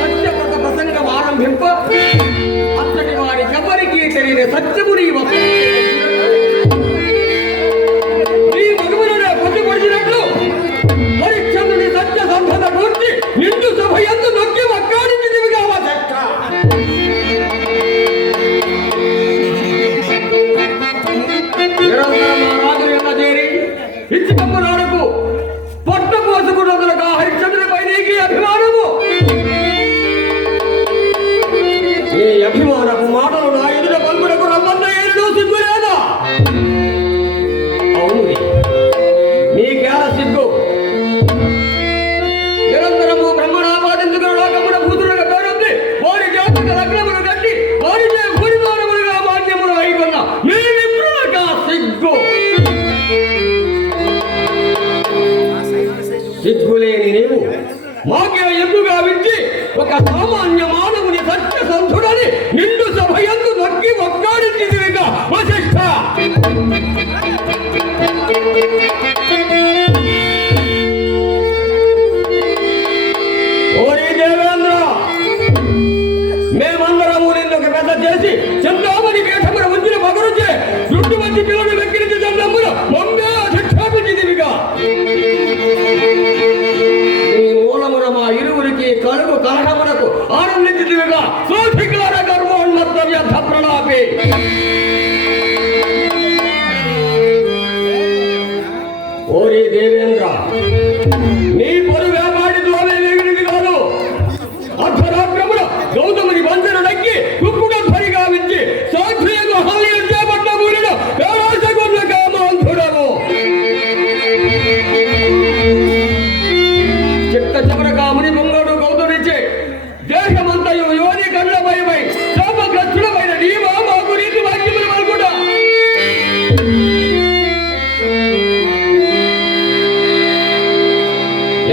సత్యవ్రత ప్రసంగం ఆరంభింప అచ్చటి వారికెవరికి తెలియని సత్యము నీ మగువులనే పొద్దుపడిచినట్లు హరిశ్చంద్రుని సత్య సంపద గురించి నిండు సభ ఎందు నొక్కి వక్కాడించిదివి కావచ్చ. ఇచ్చికమ్మ నాడుకు పొట్ట పోసుకున్నందుకు హరిశ్చంద్రునిపై నీకు అభిమానము. ఈ అభిమానపు మాటలు నా ఎదుట పలుకులకు రమ్మన్న ఏడు సిగ్గులేదా? అవును, నీకేల సిగ్గు? నిరంతరము బ్రహ్మనామాదిందుకు లోకమున భూతులుగా పేరుంది. వారి జాతక లగ్నములు కట్టి వారిచే భూరిమానములుగా మాధ్యములు అయికున్న మీ విప్రులక సిగ్గు. సిగ్గులేని నీవు మాకే ఎద్దుగా విచ్చి ఒక సామాన్య మానవుని సత్య సంధుడని నిండు సభయందు నొక్కి ఒక్కాడించిదివిగా వశిష్ఠ. ఓరి దేవేంద్ర, మేమందరము నిన్నొక పెద్ద చేసి చంద్రామణి పీఠమున ఉంచిన పగరుచే చుట్టు వచ్చి పిల్లలు వెక్కిరించి చంద్రమున మొమ్మే అధిక్షేపించిదివిగా. మా ఇరువురికి కలుగు కలహమునకు ఆనందించిదివిగా సోధికార గర్వోన్నత వ్యర్థ ప్రణాపి. ఓరి దేవేంద్ర, నీ పలు వ్యాపారితోనే వేగినది కాదు. అర్ధరాత్రమున గౌతముని వంచన నక్కి కుక్కుడ ధ్వనిగా వించి సాక్షియంగా హాల్యం చేపట్ట ఊరిన పేరాశకున్న కామాంధుడము. చివరకాముని పొంగడు గౌతుడిచ్చే దేశమంతయు యోని కండమయమై శాపగ్రస్తుడమైన నీ మాకు నీతి వాక్యములు మనుకుంటా.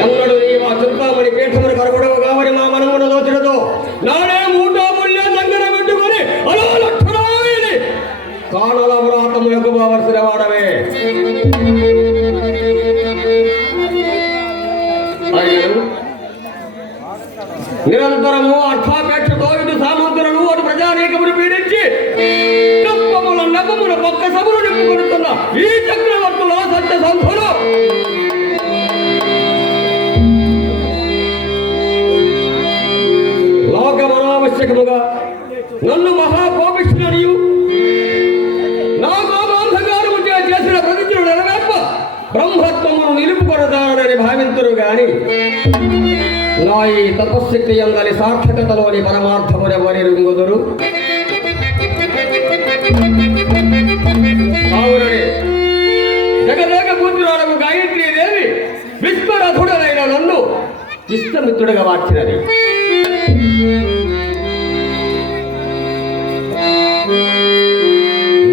ఎన్నడు నీ మా చుర్కామణి పీఠమును కరగడవు కావని మా మనమున దోచినతో నానే మూటాముల్య సంగన పెట్టుకొని అలా లక్షణాయని కాణల వ్రాతములకు బావర్సిన వాడవే. నిరంతరము అర్థాపేక్షతో ఇటు సామంతులను అటు ప్రజానీకమును పీడించి కప్పముల నగముల పక్క సభలు నింపుకొడుతున్న ఈ చక్రవర్తుల సత్య సంధులు లోకమనావశ్యకముగా నన్ను మహాకోపిష్ఠులనియు నా కోపాంధకారము చేసిన ప్రతిజ్ఞను నెరవేర్ప బ్రహ్మత్వమును నిలుపుకొడతానని భావింతురు గాని నా ఈ తపశక్తి అందలి సార్థకతలోని పరమార్థమునెవరి రింగుదురు? కావుననే జగదేక పుత్రురాలకు గాయత్రీదేవి విశ్వరథుడనైన నన్ను ఇష్టమిత్రుడిగా మార్చినది.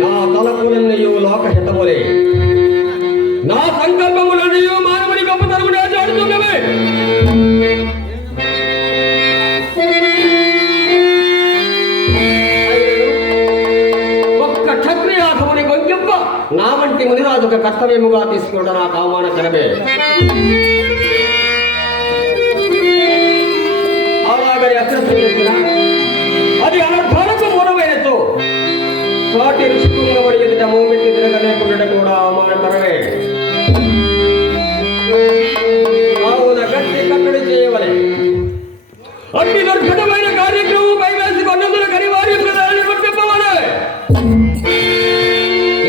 నా తలపులన్నయు లోకహితములే, నా సంకల్పములన్నయు మానవుని గొప్పతనమునే చాటుతున్నవే. ఒక్క క్షత్రియాధముని గొంగెప్ప నా వంటి మునిరాజుక కర్తవ్యముగా తీసుకుంట నా కామానకరమే. అలాగని అశ్రద్ధ చేసిన అది అనర్థాలకు మూలమైనతో సాటి ఋషికుంగబడి ఎదుట మోమెత్తి తిరగలేకుండా కూడా అవమానకరమే. కావున గట్టి కట్టడి చేయవలే. అన్ని దుర్ఘటమైన కార్యక్రమం పైవేసి కొన్నందుల కనివార్యం ప్రధాని చెప్పవలే.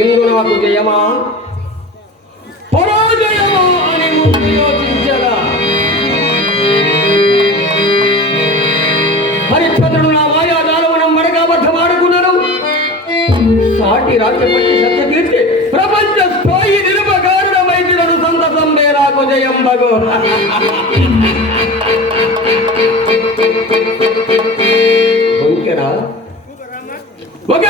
ఇందు నాకు జయమా పరాజయమా అని యోచించగా హరిశ్చంద్రుడు నా మాయాజాలమునం మడగాబద్ధమాడుకున్నాను. సాటి రాజ్యపట్టి సత్యకీర్తి ప్రపంచ స్థాయి నిలుపకారుడమైనను సంతసంబే నాకు జయం భగో. ఒక